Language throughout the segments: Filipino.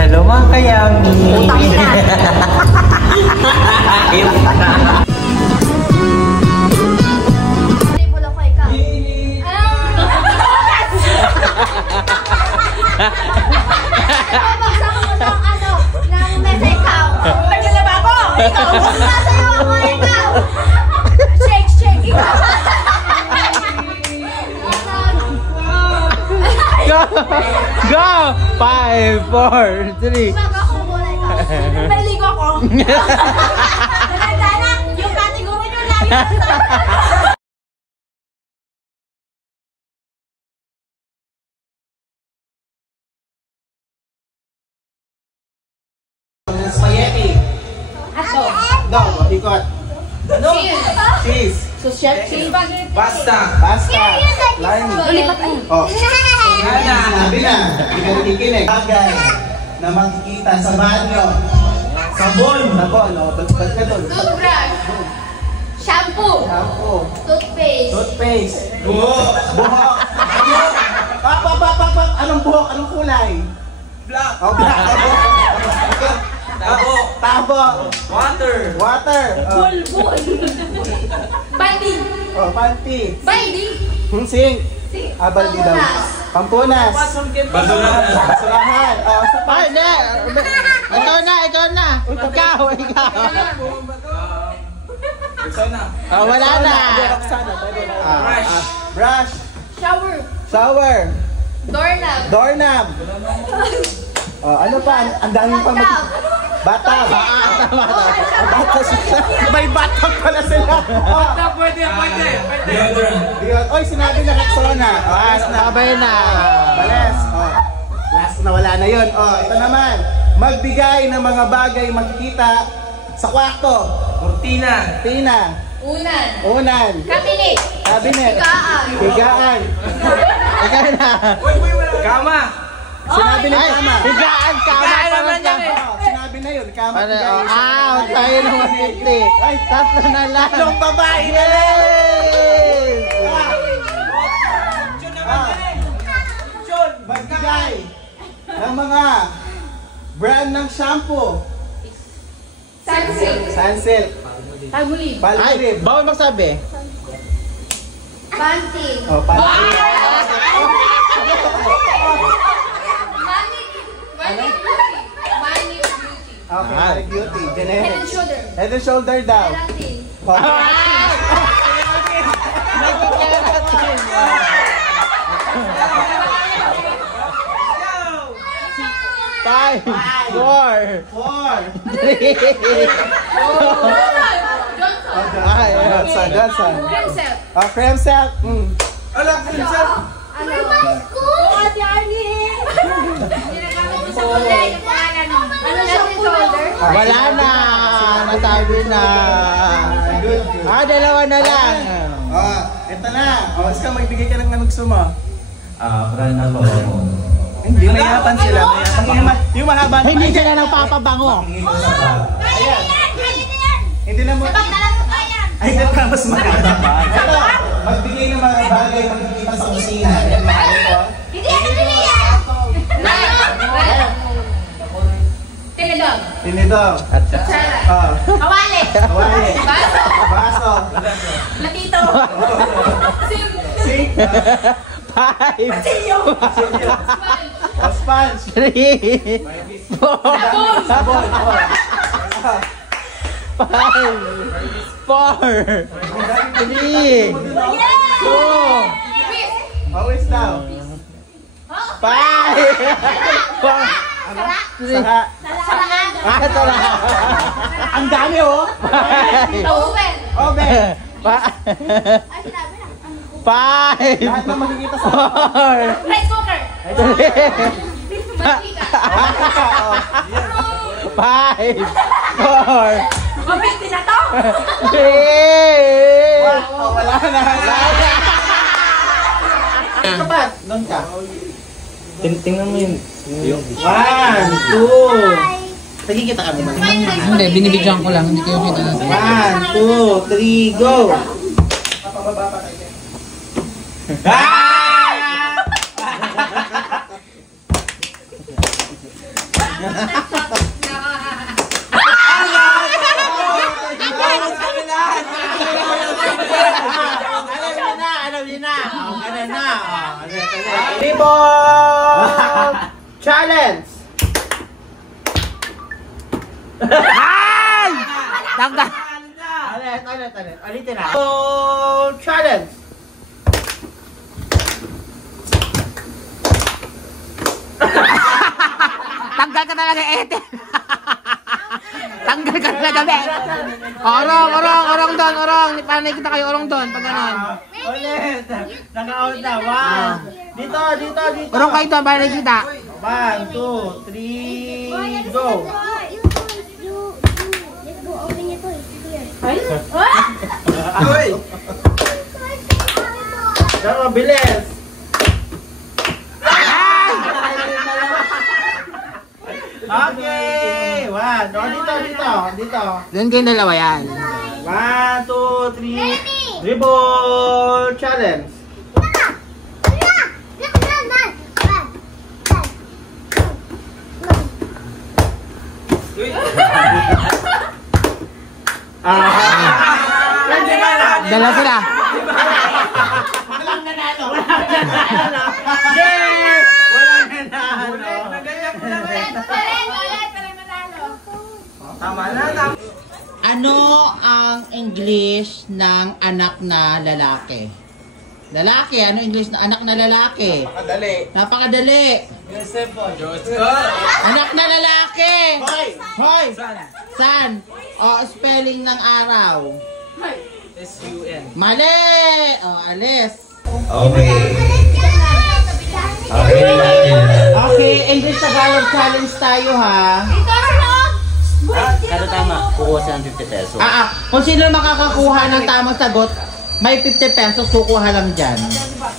Hello mga kayami. Utang na. Babagsak mo ng mesa ikaw. Tagal na ba ako? Ikaw, sumasayo ako ikaw. Shake, shake, ikaw. Go! Go! 5, 4, 3. Magkakubo na ikaw. Naligo ako. Dala, yung category nyo lang. Spaghetti. Aso. Go, ikot. Ano? Cheese. So, chef, cheese. Pasta. Pasta. Lime. Ulipat ay. Oh. Sinabi na. Hindi ka nakikinig. Bagay na makikita sa banyo. Sabon. Sabon. O, ba't ka doon? Toothbrush. Shampoo. Shampoo. Toothpaste. Toothpaste. Buhok. Buhok. Buhok. Pap. Anong buhok? Anong kulay? Black. Oh, black. Tabo. Tabo. Water. Water. Bulbul. Bandi. Oh, panty. Binding. Sink. Baldi daw. Pampunas. Basurahan. Oh, sa Ay, hindi. Ikaw na. Ikaw. Oh, wala na. Brush. Shower. Shower. Doorknob. Doorknob. Oh, ano pa? Ang daming pa mag... Bathtub. May bathtub pala sila. Oh. Pwede. Oy, sinabi na Rexona. Sabay na. Bales. Oh. Last na wala na yun. Oh, ito naman. Magbigay ng mga bagay makikita sa kwarto. Cortina. Unan. Cabinet. Higaan. Ikaw na. Kama. Sinabi na kama. Higaan, kama. Sinabi na yun. Kama. Tayo na 150. Ay, tatlo na lang. Anong babae na magbigay ng mga brand ng shampoo. Sunsilk. Tagulib. Palmolive. Ay, bawal magsabi. Panty. Oh, panty. Money beauty. Okay, Money Beauty. Head Generic. and shoulder. Head and shoulder daw. Keratin. Five, 4, 3. Johnson. Princess. Oh, cream silk. Alam, cream silk. Ano? Ate Arnie. Ginagamit mo sa kulay. Yung pangalan mo. Ano siya shoulder? Wala na. Nasabi na. Good. Dalawa na lang. Oh, ito na. Oh, Iska, magbigay ka ng gusto mo. Brand na po ako. Hindi, mayapan sila. Yung mahaba. Hindi sila nagpapabango. Ayan. Hindi na mo. Ay, hindi pa mas maganda. Ito, magbigay ng mga bagay makikita sa kusina. Ayan, mahal ito. Hindi ano yan? Tinidog. Tinidog. Kutsara. Oh, Kawali. kawali. Baso. Baso. Latito. Sink. 5, Sponge. 3, 4, Sabon. 5, 4, 3, 2, Always daw. 5, 4, Saka. ito na. Ang dami oh. Oven. Oven. Ay, sinabi na. 5, Lahat na makikita sa 4, Rice cooker. 5, 4, Mabiti na to. 3. Wala na. Kapat. Doon ka. Tingnan mo yun. 1, 2. Nagkikita kami ba? Hindi, binibidyoan ko lang. Hindi kayo kita natin. 1, 2, 3, go! Alam niyo na. Ano na. Dribble challenge. Ay! Tanggal. Ulitin na. Challenge. Tanggal ka talaga, Ethel. Tanggal ka talaga, be. Orong doon, orong. Paano kita kayo orong doon, pag ganon. Ulit. Naka-out na. One. Dito. Orong kayo doon, paano kita. 1, 2, 3, go. Uy! Dalawa, bilis. Okay. 1. Dito. Doon kayong dalawa yan. 1, 2, 3. Dribble challenge. Dalawa sila. Walang nanalo. Yay! Walang nanalo. Tama na. Ano ang English ng anak na lalaki? Lalaki, ano English na anak na lalaki? Napakadali. Anak na lalaki. Hoy. Sun. O, spelling ng araw. S-U-N. Mali. O, alis. Okay. Okay, English Tagalog challenge tayo ha. Kada tama, kukuha siya ng 50 pesos. Kung sino makakakuha ng tamang sagot, may 50 pesos kukuha lang dyan.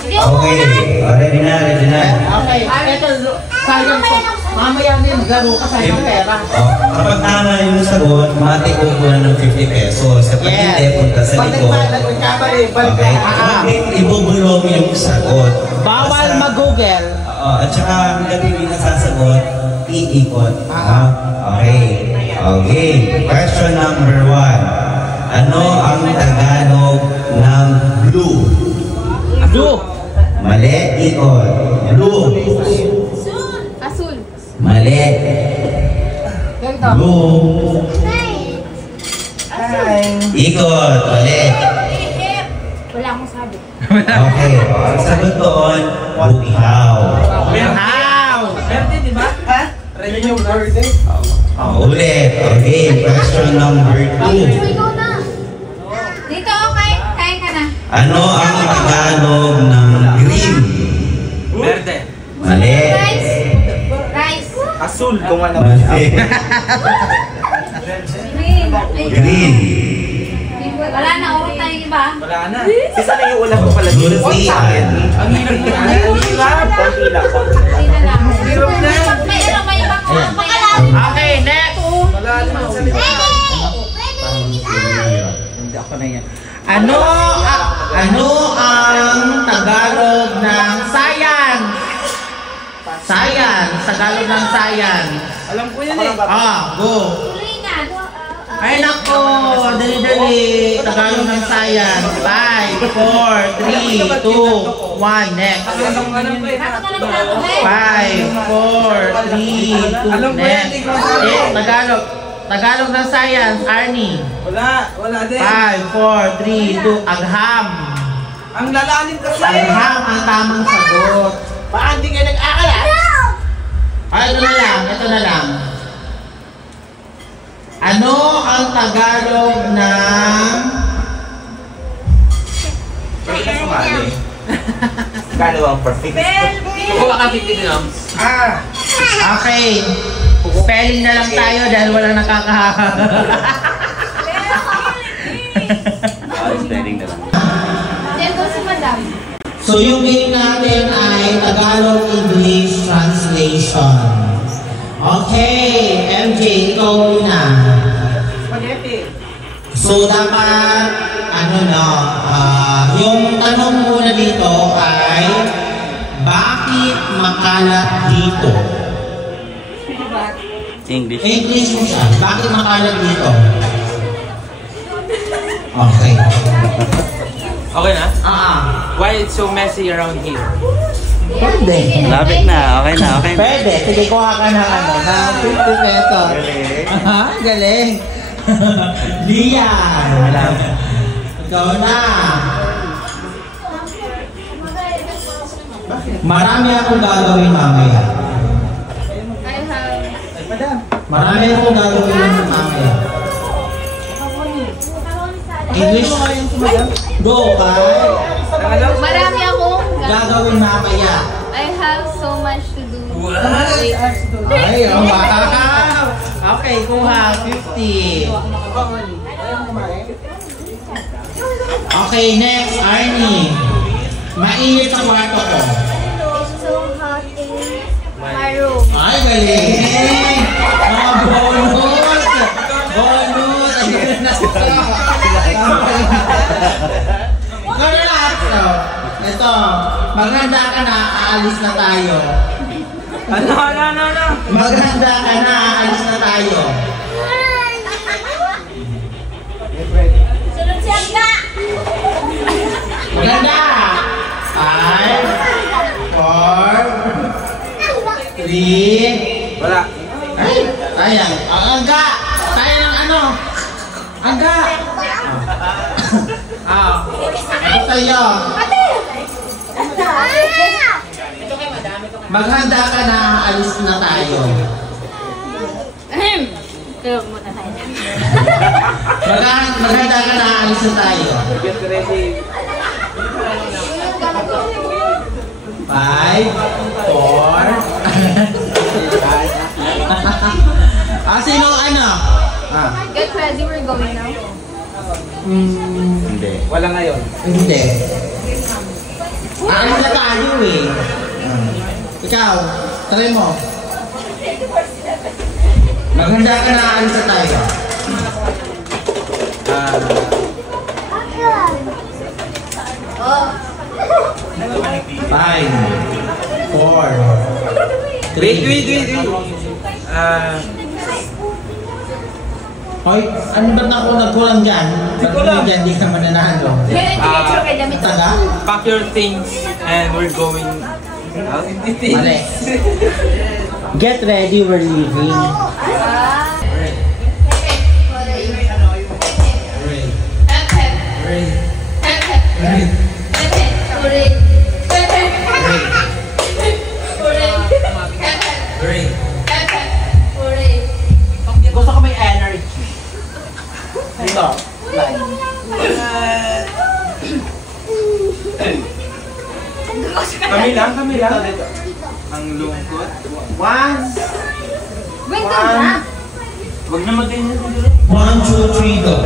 Okay. Ready na. Okay, eto, sayang ko. Mamaya na yung garo ka sayang pera. Kapag tama yung sagot, mati kukuha ng 50 pesos. Kapag hindi, punta sa likod. Okay. Ibubulong yung sagot. Bawal mag-google. At saka hanggang hindi nasasagot, iikot. Okay. Question number 1. Ano ang Tagalog ng blue? Blue. Mali, ikot. Blue. Asul. Mali. Blue. Ikot. Mali. Wala akong sabi. Okay. Ang sagot doon, bughaw. Ulit. Okay. Question number 2. Dito, okay? Kaya ka na. Ano ang Tagalog ng green? Verde. Mali. Rice. Azul. Kung ano. Mali. Green. Green. Wala na, urot na yung iba. Wala na. Isa na yung ulam ko pala. Durian. Ang hirap na. Ang hirap. Konti lang. Hindi na lang. May ibang pangalan. Okay, next. Wala naman sa likod. Hindi ako na yan. Ano ang Tagalog ng science? Science. Tagalog ng science. Alam ko yan eh. Go. Tulingan. Ay nako, dali-dali. Tagalog ng science. 5, 4, 3, 2, 1, next. Alam ko yan eh. 5, 4, 3, 2, next. Tagalog. Tagalog ng science, Arnie. Wala din. 5, 4, 3, 2, agham. Ang lalalim kasi. Agham ang tamang sagot. Baka hindi kayo nag-aaral. Ay, ito na lang. Ano ang Tagalog ng... Pwede ka sumali. Kano ang perfect? Kukuha ka 50 grams. Okay. Spelling na lang tayo dahil walang Spelling na lang. Diyan ko si Madam. So yung game natin ay Tagalog-English translation. Okay, MJ, ikaw na. So dapat, yung tanong muna dito ay, bakit makalat dito? English. English mo siya. Bakit makalag dito? Okay. Okay na? Why it's so messy around here? Pwede. Lapit na. Okay na. Okay na. Pwede. Sige, kuha ka ng ano, ng 50 pesos. Galing. Galing. Lian. Ikaw na. Marami akong gagawin mamaya. I have... Marami akong gagawin mamaya. English? Go, Kai. Marami akong... Gagawin mamaya. I have so much to do. Ay, oh, wow. Okay, kuha. 50. Okay, next, Arnie. Mainit sa kwarto ko. It's so hot in my room. Ay, galing! Mga bonus! Bonus! Ang galing na sila. Gano'n lahat. Ito, maghanda ka na, aalis na tayo. Ano? Maghanda ka na, aalis na tayo. Sunod si Agna! Maganda! 5, 4, 3. Wala. Ay, sayang. Ang angga! Sayang ang ano? Angga! Ito sa'yo. Maghanda ka na, alis na tayo. Tulog muna tayo. Maghanda ka na, alis na tayo. Get ready. 5, 4. Sino ano? Get ready, we're going now. Hindi. Wala ngayon. Hindi. Aalis na tayo eh. Ikaw, try mo. Maghanda ka na, aalis na tayo. 5, 4, 3. Wait. Hoy, ano ba't ako nagkulang dyan? Ba't mo dyan, di ka mananalo? Taga? Pack your things and we're going out. Mali. Get ready, we're leaving. Gusto ko may energy. Dito. Kami lang. Ang lungkot. 1. Wait, na. Huwag na mag-ganyan. 1, 2, 3, go.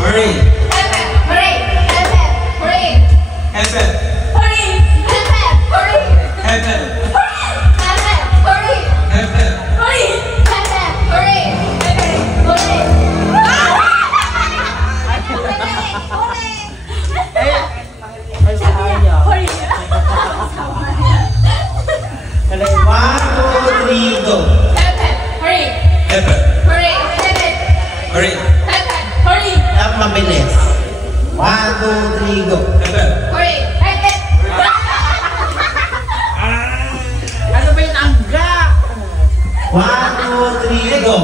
Hurry. Heaven. Heaven. Heaven. Hurry. Dapat mabilis. 1, 2, 3, go. Ano ba yung angga? 1, 2, 3, go.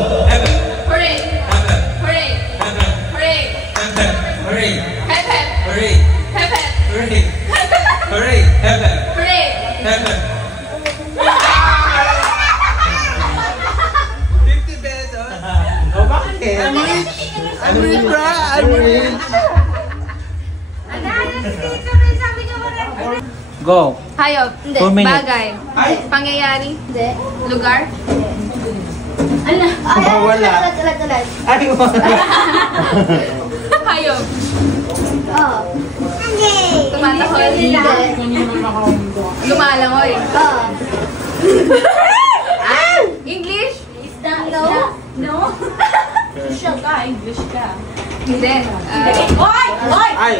Oh, bakit? I'm rich. Go. Hayop. Hindi. 4 minutes. Bagay. Ay! Pangyayari. Hindi. Lugar. Ano? Wala. Ulat. Ay, wala. Hayop. Oh. Tumatahol. Hindi. Lumalangoy. Oh. English? No? Social ka, English ka. Hindi. Hoy!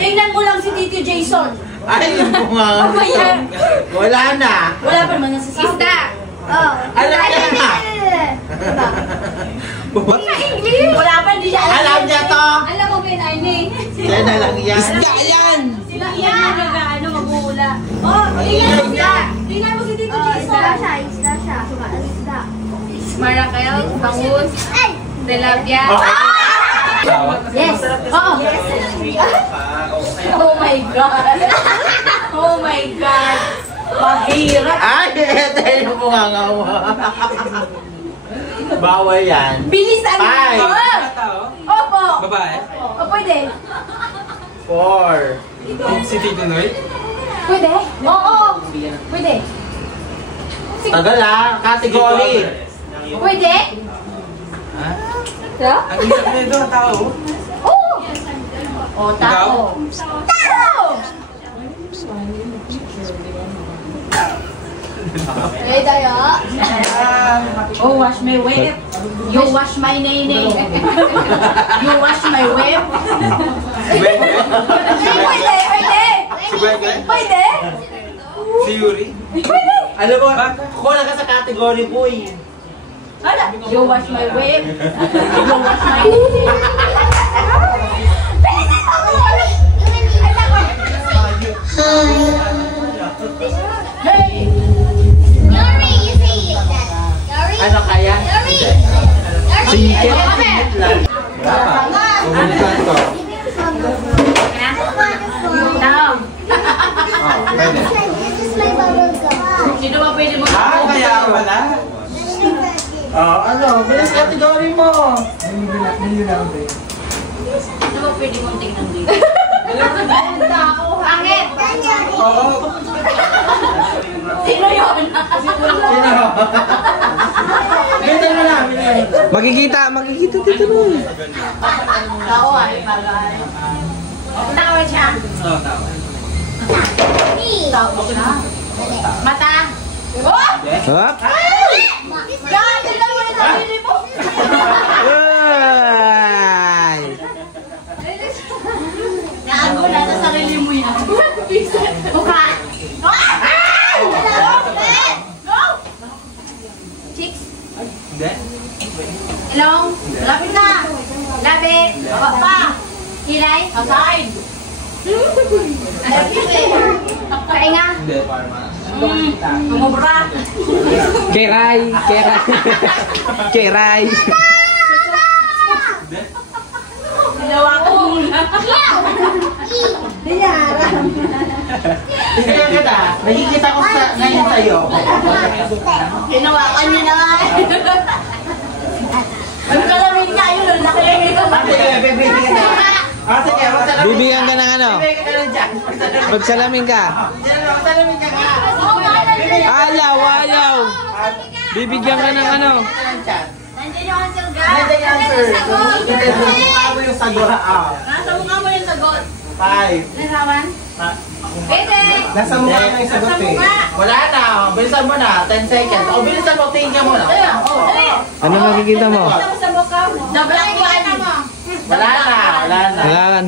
Tingnan mo lang si Tito Jason. Ay, yung mga... Mamaya. Wala na. Wala pa naman nasasabi. Isda. Alam niya na. English? Wala pa, hindi siya Alam niya to. Alam mo, Ben, Arnie. Yan na lang yan. Isda yan. Sila yan mag-ano, mag-uula. Oh, tingnan mo siya. Tingnan mo si Tito Chiso. Isda siya. Maracel, bangus, tilapia. Yes. Oo. Oh my God. Oh my God. Mahirap. Ay, ito yung bunganga mo. Bawal yan. Bilisan mo. Five. Opo. Babae? O, pwede. 4. Si Tito Noy? Pwede? Oo. Pwede. Tagal ah. Category. Pwede? Ha? Ha? Ang hirap nito, tao. Oo. O, tao. Tao! Eh, tayo. Oh, wash my whip. You wash my nene. You wash my whip. Pwede, pwede. Pwede. Si Yuri? Pwede. Alam mo, kukulang ka sa category, boy. Hala. You wash my whip. You wash my nene. Hey! Ano kaya? Singkit. Wala pa. Pumuntan ko. Tao. Pwede. Sino ba pwede mo? Kaya wala. Ano? Bilis category mo. Sino ba pwede mong tingnan dito? Pangit! Oo. Sino yun? Bilis mo na. Makikita dito nun. Tao ay bagay. Tao siya. Oo, tao. Tao siya. Mata. Oh! Hop! God, tignan mo yung sarili mo. Ay! Naago na sa sarili mo yan. Mukha. Go! Chicks. Hindi? Ilong. Lapit na. Lapit. Baba pa. Kilay. Outside. Painga. Hindi, parma. Umubra. Keray! Ginawa ko muna. Tingnan kita. Nakikita ko sa ngayon sa'yo. Ginawa ka niya na nga. Ang kalamin nga yun. Laki. Sige, bibigyan ka. Sige, magsalamin. Bibigyan ka ng ano? Bibigyan ka lang dyan. Magsalamin ka. Magsalamin ka nga. Ayaw! Bibigyan ka ng ano? Nandiyan yung answer, girl. Nandiyan yung answer. Nasa mukha mo yung sagot. Nasa mukha mo yung sagot. 5. Narawan? Pwede. Nasa mukha na yung sagot eh. Wala na. Bilisan mo na. 10 seconds. O, bilisan mo. Tingin mo na. Dali. Ano makikita mo? Sa mukha mo. Double ang kuha mo. Wala na. Wala,